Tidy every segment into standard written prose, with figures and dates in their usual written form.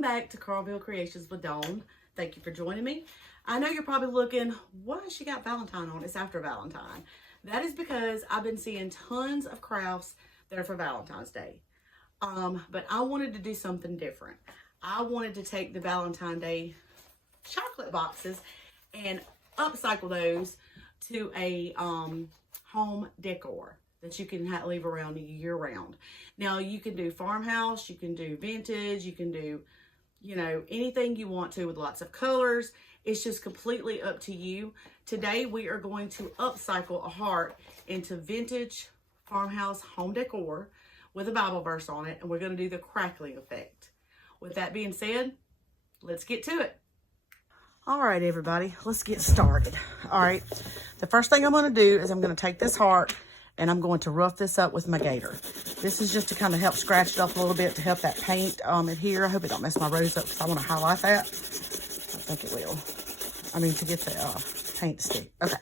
Welcome back to Carrville Creations with Dawn. Thank you for joining me. I know you're probably looking, why has she got Valentine on? It's after Valentine. That is because I've been seeing tons of crafts that are for Valentine's Day. But I wanted to do something different. I wanted to take the Valentine Day chocolate boxes and upcycle those to a home decor that you can leave around year round. Now you can do farmhouse, you can do vintage, you can do, you know, anything you want to with lots of colors. It's just completely up to you. Today we are going to upcycle a heart into vintage farmhouse home decor with a Bible verse on it, and we're going to do the crackling effect. With that being said, let's get to it. All right, everybody, let's get started. All right, the first thing I'm going to do is I'm going to take this heart and I'm going to rough this up with my gator. This is just to kind of help scratch it up a little bit to help that paint adhere. I hope it don't mess my rose up because I want to highlight that. I think it will. I mean, to get the paint to stick. Okay,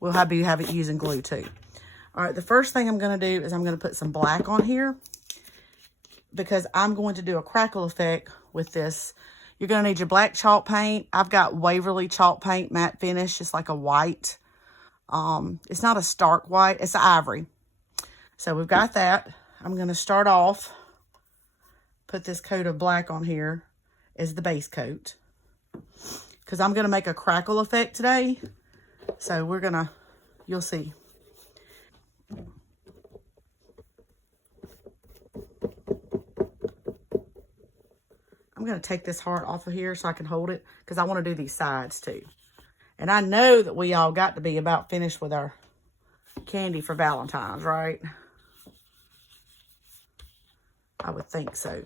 we'll have it using glue too. All right, the first thing I'm going to do is I'm going to put some black on here because I'm going to do a crackle effect with this. You're going to need your black chalk paint. I've got Waverly chalk paint, matte finish. It's like a white. It's not a stark white. It's ivory. So we've got that. I'm going to start off, put this coat of black on here as the base coat. Because I'm going to make a crackle effect today. So we're going to, you'll see. I'm going to take this heart off of here so I can hold it because I want to do these sides too. And I know that we all got to be about finished with our candy for Valentine's, right? I would think so.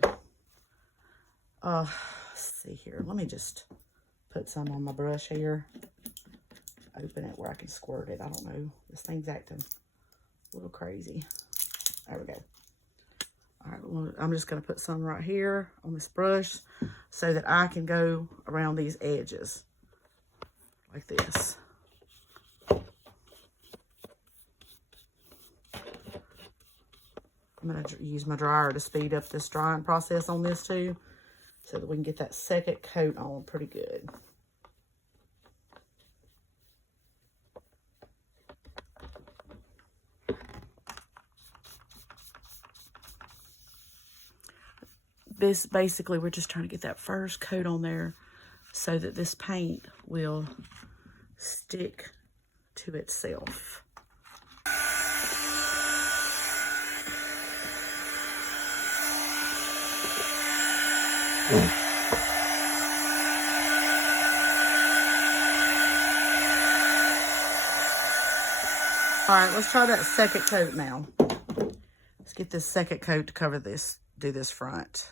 Let's see here. Let me just put some on my brush here. Open it where I can squirt it. I don't know. This thing's acting a little crazy. There we go. All right, well, I'm just going to put some right here on this brush so that I can go around these edges like this. I'm going to use my dryer to speed up this drying process on this too so that we can get that second coat on pretty good. This basically, we're just trying to get that first coat on there so that this paint will stick to itself. All right, let's try that second coat now. Let's get this second coat to cover this, do this front.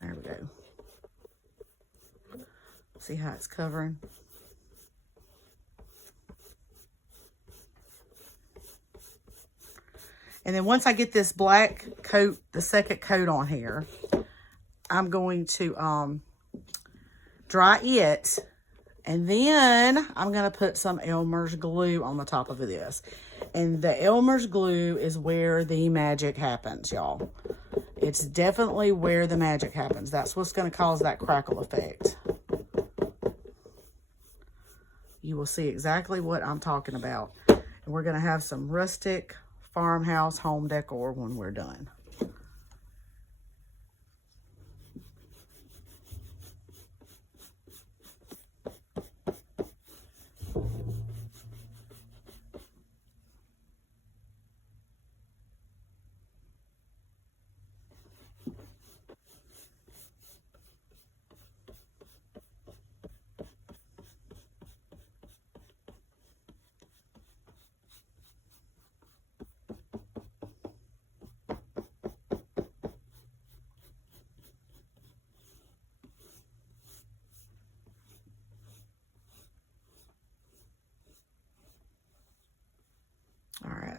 There we go. See how it's covering? And then once I get this black coat, the second coat on here, I'm going to dry it. And then I'm going to put some Elmer's glue on the top of this. And the Elmer's glue is where the magic happens, y'all. It's definitely where the magic happens. That's what's going to cause that crackle effect. You will see exactly what I'm talking about. And we're going to have some rustic farmhouse home decor when we're done. All right.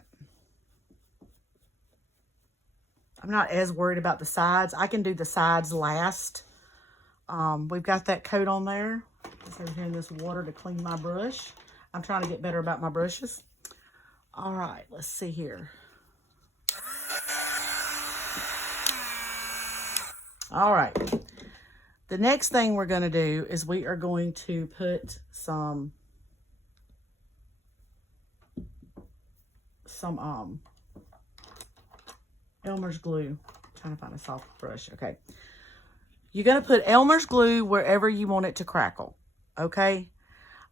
I'm not as worried about the sides. I can do the sides last. We've got that coat on there. Just over here in this water to clean my brush. I'm trying to get better about my brushes. All right, let's see here. All right. The next thing we're going to do is we are going to put some Elmer's glue. I'm trying to find a soft brush. Okay. You're going to put Elmer's glue wherever you want it to crackle. Okay.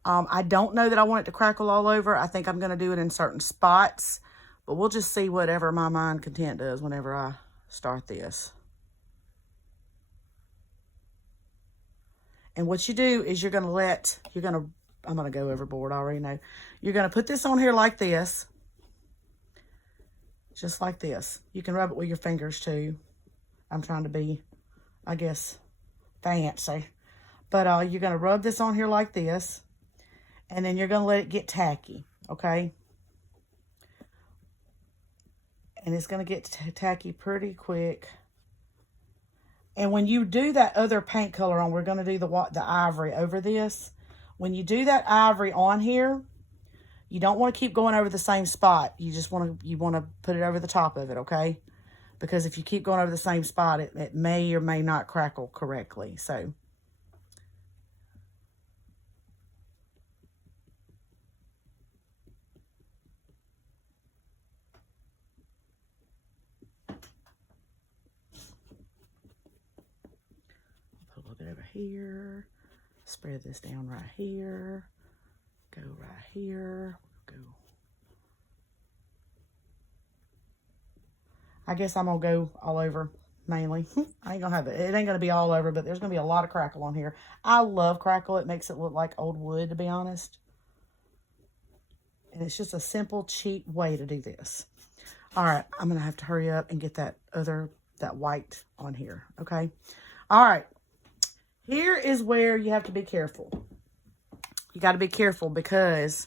I don't know that I want it to crackle all over. I think I'm going to do it in certain spots, but we'll just see whatever my mind content does whenever I start this. And what you do is I'm going to go overboard, I already know. You're going to put this on here like this. Just like this. You can rub it with your fingers too. I'm trying to be, I guess, fancy. But you're going to rub this on here like this. And then you're going to let it get tacky, okay? And it's going to get tacky pretty quick. And when you do that other paint color on, we're going to do the ivory over this. When you do that ivory on here, you don't want to keep going over the same spot. You just want to put it over the top of it, okay? Because if you keep going over the same spot, it may or may not crackle correctly. So put a little bit over here. Spread this down right here. Go right here. Go. I guess I'm going to go all over mainly. I ain't going to have it. It ain't going to be all over, but there's going to be a lot of crackle on here. I love crackle. It makes it look like old wood, to be honest. And it's just a simple, cheap way to do this. All right. I'm going to have to hurry up and get that white on here. Okay. All right. Here is where you have to be careful. You got to be careful because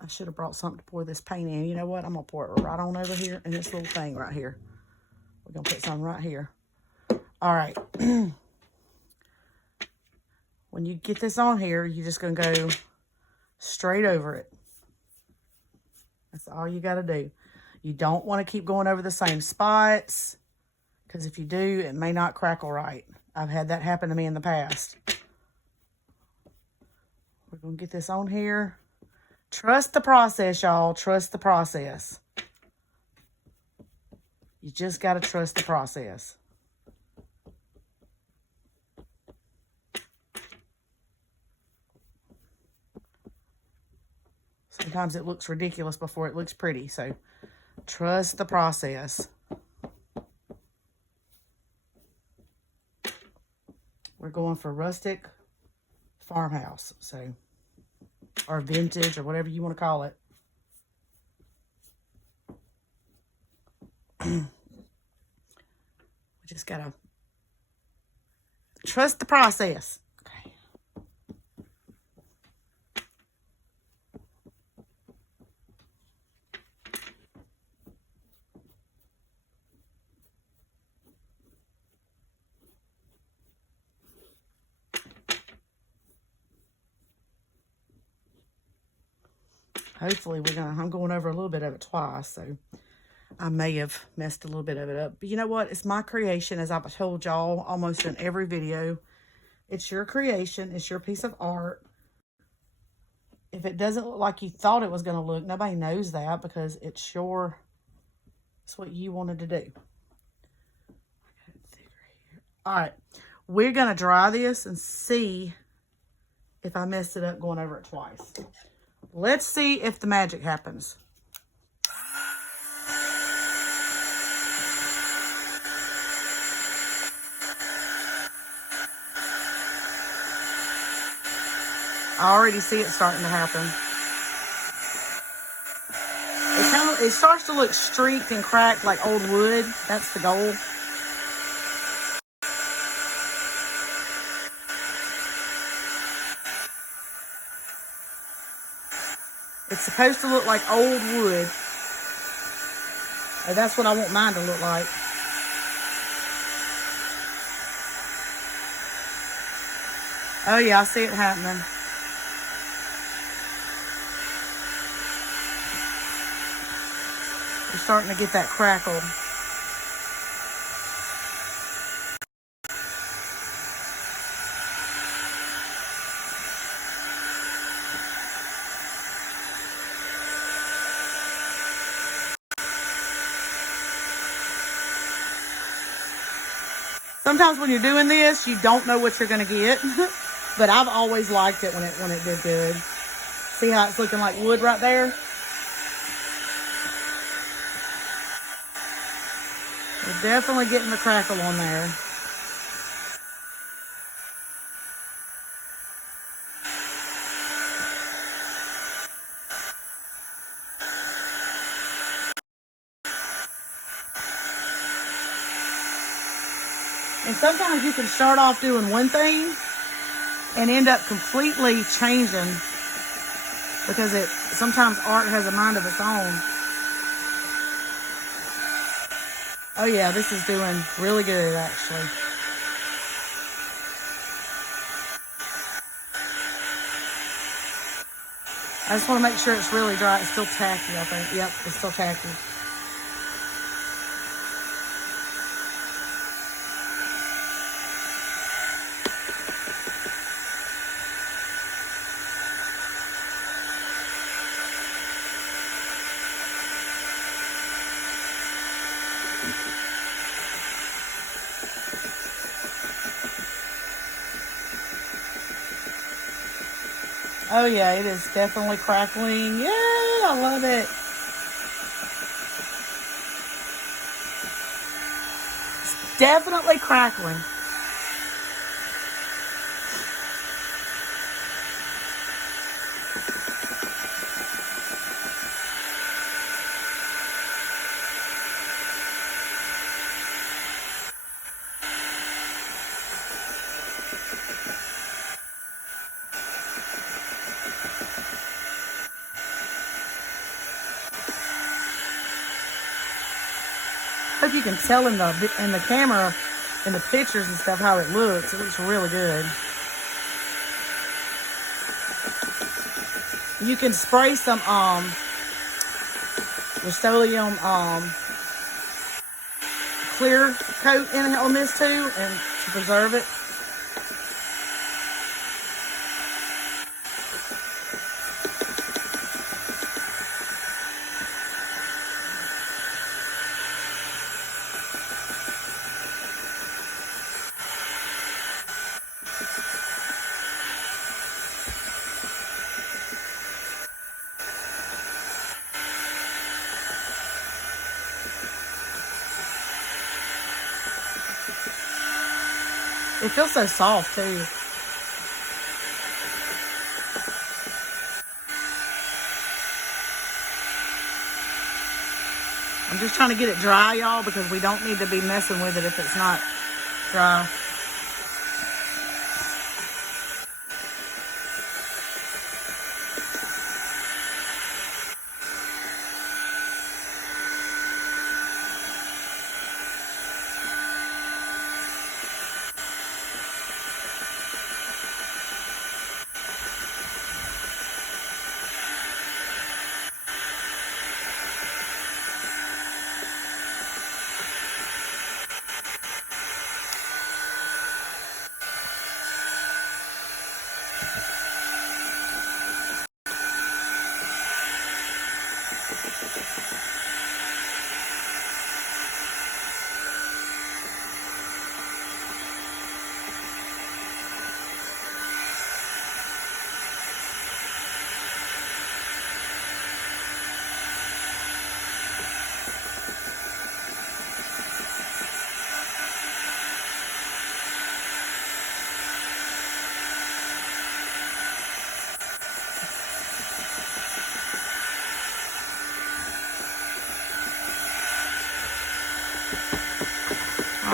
I should have brought something to pour this paint in. You know what? I'm going to pour it right on over here in this little thing right here. We're going to put some right here. All right. When you get this on here, you're just going to go straight over it. That's all you got to do. You don't want to keep going over the same spots because if you do, it may not crackle right. I've had that happen to me in the past. We're going to get this on here. Trust the process, y'all. Trust the process. You just got to trust the process. Sometimes it looks ridiculous before it looks pretty, so trust the process. We're going for rustic farmhouse, so, or vintage, or whatever you want to call it. We just gotta trust the process. Okay. Hopefully I'm going over a little bit of it twice, so I may have messed a little bit of it up. But you know what? It's my creation, as I've told y'all almost in every video. It's your creation. It's your piece of art. If it doesn't look like you thought it was going to look, nobody knows that because it's what you wanted to do. All right. We're going to dry this and see if I messed it up going over it twice. Let's see if the magic happens. I already see it starting to happen. It starts to look streaked and cracked like old wood. That's the goal. It's supposed to look like old wood. And that's what I want mine to look like. Oh yeah, I see it happening. You're starting to get that crackle. Sometimes when you're doing this, you don't know what you're going to get. But I've always liked it when it did good. See how it's looking like wood right there? We're definitely getting the crackle on there. And sometimes you can start off doing one thing and end up completely changing, because sometimes art has a mind of its own. Oh yeah, this is doing really good actually. I just want to make sure it's really dry. It's still tacky, I think. Yep, it's still tacky. Oh yeah, it is definitely crackling. Yeah, I love it. It's definitely crackling. Hope you can tell in the camera, in the pictures and stuff, how it looks. It looks really good. You can spray some Rust-Oleum clear coat on this too, and to preserve it. It feels so soft too. I'm just trying to get it dry, y'all, because we don't need to be messing with it if it's not dry.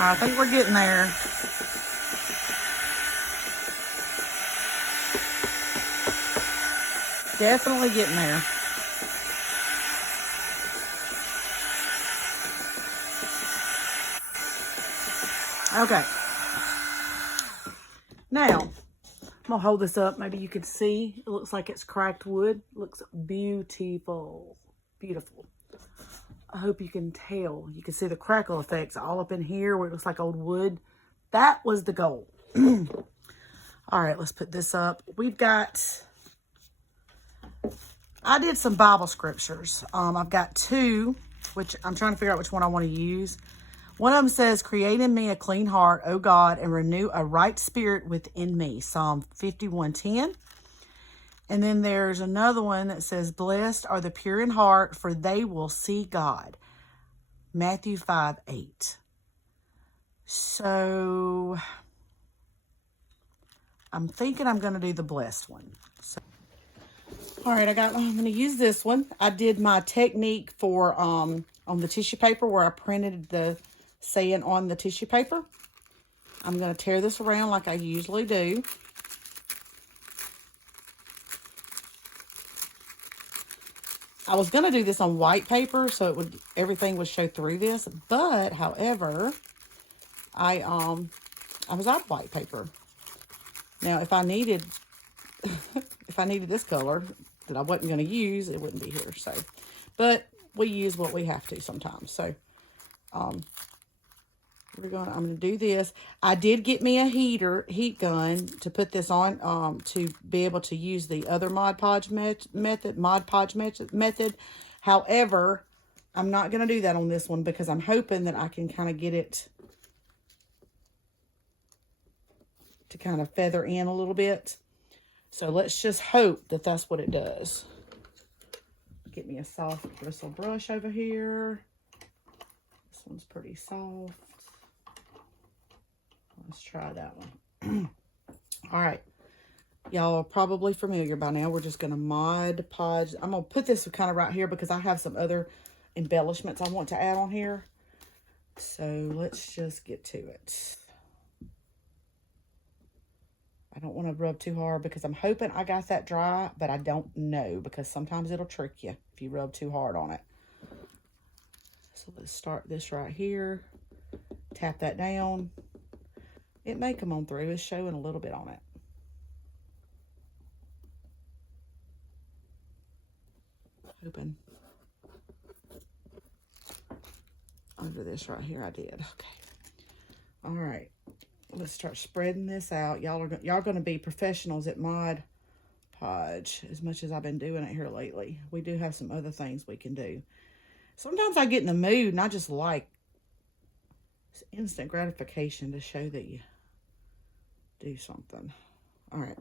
I think we're getting there. Definitely getting there. Okay. Now, I'm gonna hold this up. Maybe you could see. It looks like it's cracked wood. It looks beautiful. Beautiful. I hope you can tell. You can see the crackle effects all up in here where it looks like old wood. That was the goal. All right, let's put this up. We've got, I did some Bible scriptures. I've got two, which I'm trying to figure out which one I want to use. One of them says, create in me a clean heart, O God, and renew a right spirit within me. Psalm 51:10. And then there's another one that says, blessed are the pure in heart, for they will see God. Matthew 5:8. So I'm thinking I'm going to do the blessed one. So, all right, I'm going to use this one. I did my technique for on the tissue paper where I printed the saying on the tissue paper. I'm going to tear this around like I usually do. I was going to do this on white paper so everything would show through this, but however, I was out of white paper. Now, if I needed this color that I wasn't going to use, it wouldn't be here. So, but we use what we have to sometimes. So, I'm going to do this. I did get me a heat gun to put this on, to be able to use the other Mod Podge method. However, I'm not going to do that on this one because I'm hoping that I can kind of get it to kind of feather in a little bit. So let's just hope that that's what it does. Get me a soft bristle brush over here. This one's pretty soft. Let's try that one. All right. Y'all are probably familiar by now. We're just going to Mod Podge. I'm going to put this kind of right here because I have some other embellishments I want to add on here. So let's just get to it. I don't want to rub too hard because I'm hoping I got that dry, but I don't know because sometimes it'll trick you if you rub too hard on it. So let's start this right here. Tap that down. It may come on through. It's showing a little bit on it. Hoping. Under this right here, I did. Okay. All right. Let's start spreading this out. Y'all are going to be professionals at Mod Podge as much as I've been doing it here lately. We do have some other things we can do. Sometimes I get in the mood and I just like instant gratification to show that you do something. All right.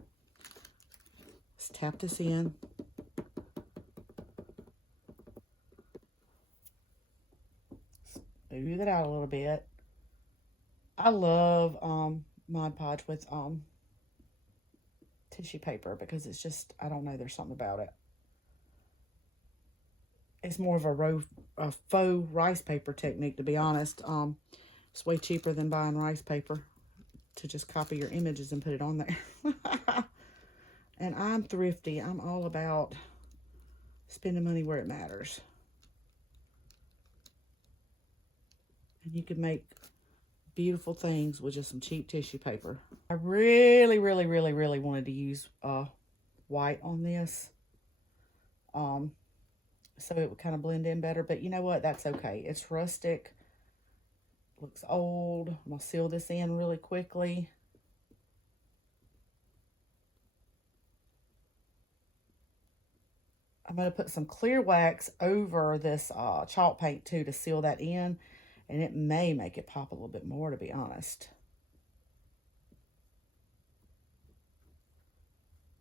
Let's tap this in. Smooth it out a little bit. I love Mod Podge with tissue paper because it's just, I don't know, there's something about it. It's more of a faux rice paper technique, to be honest. It's way cheaper than buying rice paper to just copy your images and put it on there. And I'm thrifty. I'm all about spending money where it matters. And you can make beautiful things with just some cheap tissue paper. I really wanted to use white on this. So it would kind of blend in better. But you know what? That's okay. It's rustic. Looks old. I'm going to seal this in really quickly. I'm going to put some clear wax over this chalk paint too to seal that in. And it may make it pop a little bit more, to be honest.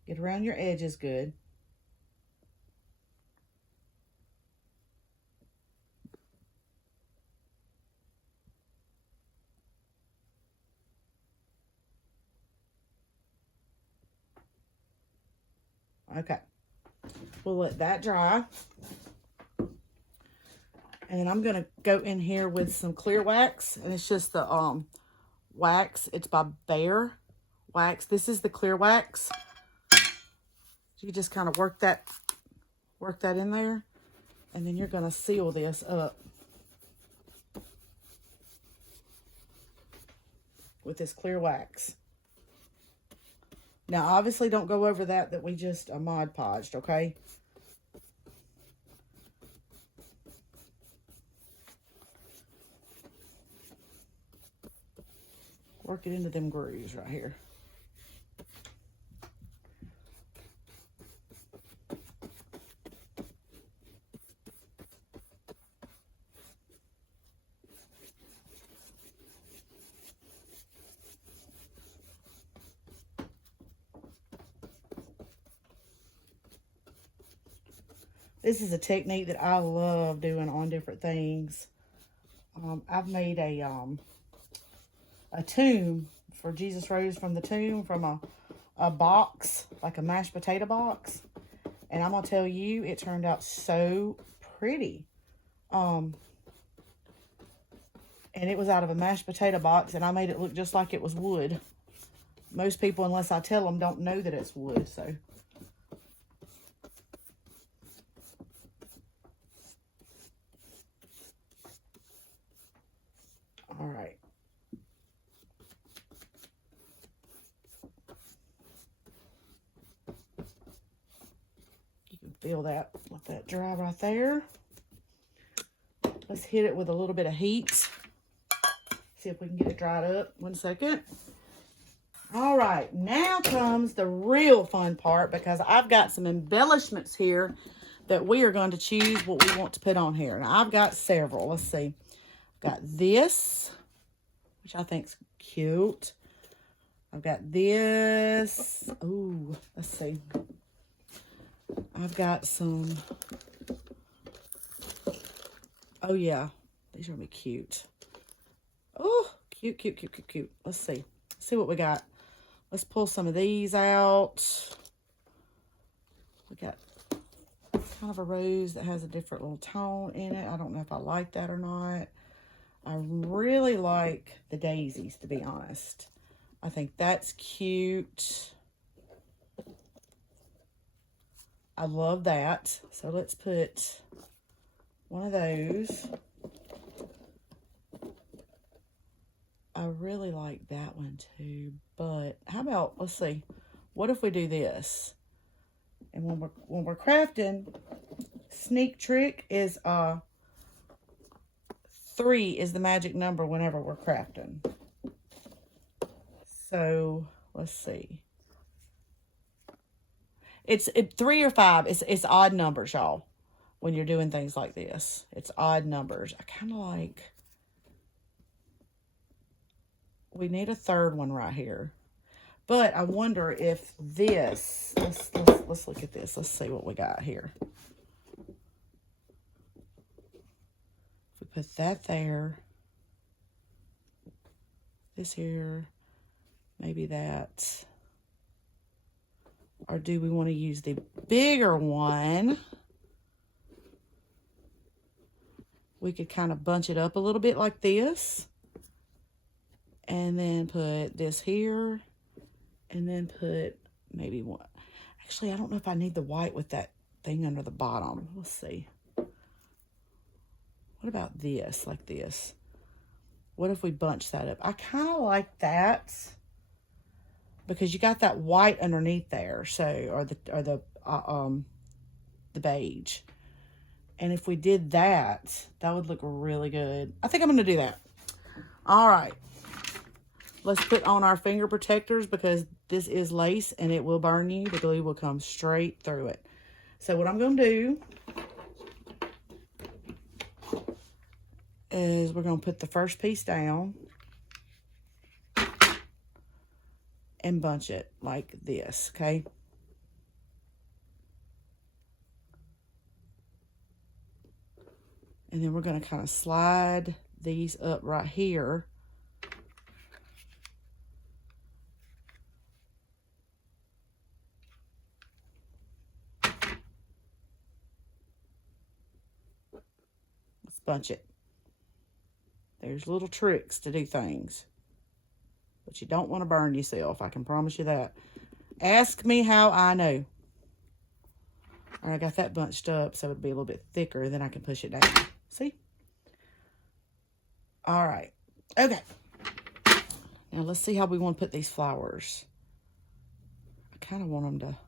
Get around your edges good. Okay. We'll let that dry. And then I'm going to go in here with some clear wax. And it's just the wax. It's by Bear Wax. This is the clear wax. You just kind of work that in there. And then you're going to seal this up with this clear wax. Now, obviously, don't go over that we just Mod Podged, okay? Work it into them grooves right here. This is a technique that I love doing on different things. I've made a tomb for Jesus rose from the tomb from a box, like a mashed potato box. And I'm going to tell you, it turned out so pretty. And it was out of a mashed potato box, and I made it look just like it was wood. Most people, unless I tell them, don't know that it's wood, so. All right. You can feel that, let that dry right there. Let's hit it with a little bit of heat. See if we can get it dried up. 1 second. All right, now comes the real fun part, because I've got some embellishments here that we are going to choose what we want to put on here. Now, I've got several. Let's see. I've got this, which I think's cute. I've got this. Ooh, let's see. I've got some. Oh, yeah. These are going to be cute. Oh, cute, cute, cute, cute, cute. Let's see. Let's see what we got. Let's pull some of these out. We got kind of a rose that has a different little tone in it. I don't know if I like that or not. I really like the daisies, to be honest. I think that's cute. I love that. So let's put one of those. I really like that one too, but how about, let's see, what if we do this? And when we're crafting, sneak trick is 3 is the magic number whenever we're crafting. So let's see. It's 3 or 5. It's odd numbers, y'all. When you're doing things like this, it's odd numbers. I kind of like. We need a third one right here. But I wonder if this, let's look at this. Let's see what we got here. If we put that there, this here, maybe that. Or do we want to use the bigger one? We could kind of bunch it up a little bit like this. And then put this here. And then put maybe one. Actually, I don't know if I need the white with that thing under the bottom. Let's see. What about this, like this? What if we bunch that up? I kind of like that. Because you got that white underneath there. So, or the beige. And if we did that, that would look really good. I think I'm going to do that. All right. Let's put on our finger protectors, because this is lace and it will burn you. The glue will come straight through it. So what I'm going to do is we're going to put the first piece down and bunch it like this, okay? And then we're going to kind of slide these up right here. Let's bunch it. There's little tricks to do things. But you don't want to burn yourself. I can promise you that. Ask me how I know. All right, I got that bunched up so it'll be a little bit thicker. Then I can push it down. See? All right. Okay. Now let's see how we want to put these flowers. I kind of want them to,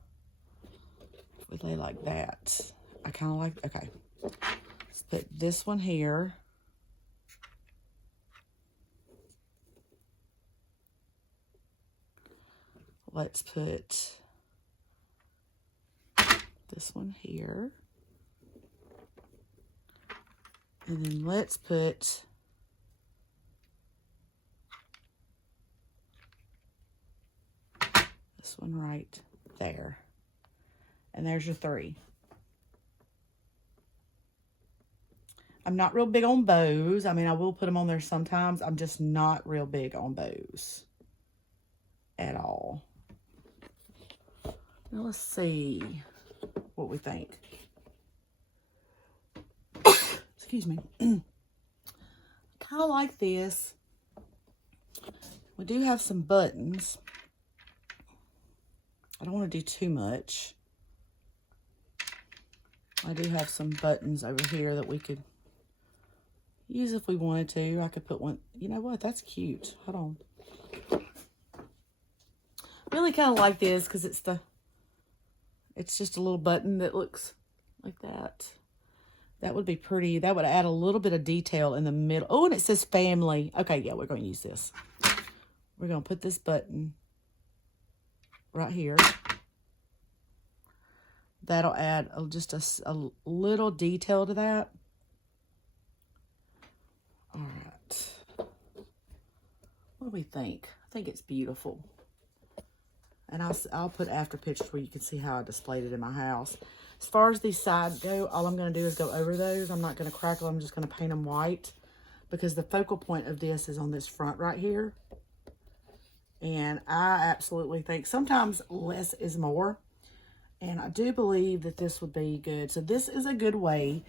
if we lay like that. I kind of like, okay. Let's put this one here. Let's put this one here. And then let's put this one right there. And there's your 3. I'm not real big on bows. I mean, I will put them on there sometimes. I'm just not real big on bows at all. Now let's see what we think. Excuse me. Kind of like this. We do have some buttons. I don't want to do too much. I do have some buttons over here that we could use if we wanted to. I could put one. You know what? That's cute. Hold on. Really kind of like this because it's just a little button that looks like that. That would be pretty. That would add a little bit of detail in the middle. Oh, and it says family. Okay, yeah, we're going to use this. We're going to put this button right here. That'll add just a little detail to that. All right. What do we think? I think it's beautiful. And I'll put after pictures where you can see how I displayed it in my house. As far as these sides go, all I'm going to do is go over those. I'm not going to crackle. I'm just going to paint them white because the focal point of this is on this front right here. And I absolutely think sometimes less is more. And I do believe that this would be good. So this is a good way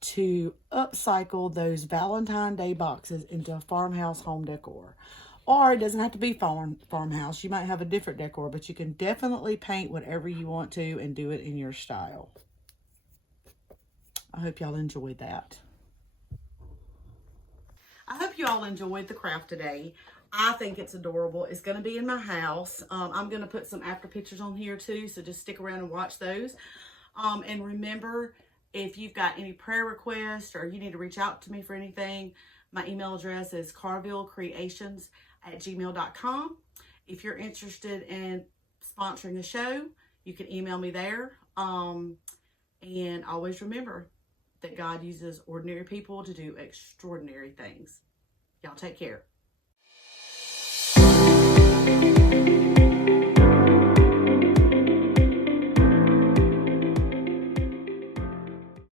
to upcycle those Valentine Day boxes into a farmhouse home decor. Or it doesn't have to be farmhouse. You might have a different decor, but you can definitely paint whatever you want to and do it in your style. I hope y'all enjoyed that. I hope you all enjoyed the craft today. I think it's adorable. It's going to be in my house. I'm going to put some after pictures on here too, so just stick around and watch those. And remember, if you've got any prayer requests or you need to reach out to me for anything, my email address is carrvillecreations@gmail.com. If you're interested in sponsoring a show, you can email me there. And always remember that God uses ordinary people to do extraordinary things. Y'all take care.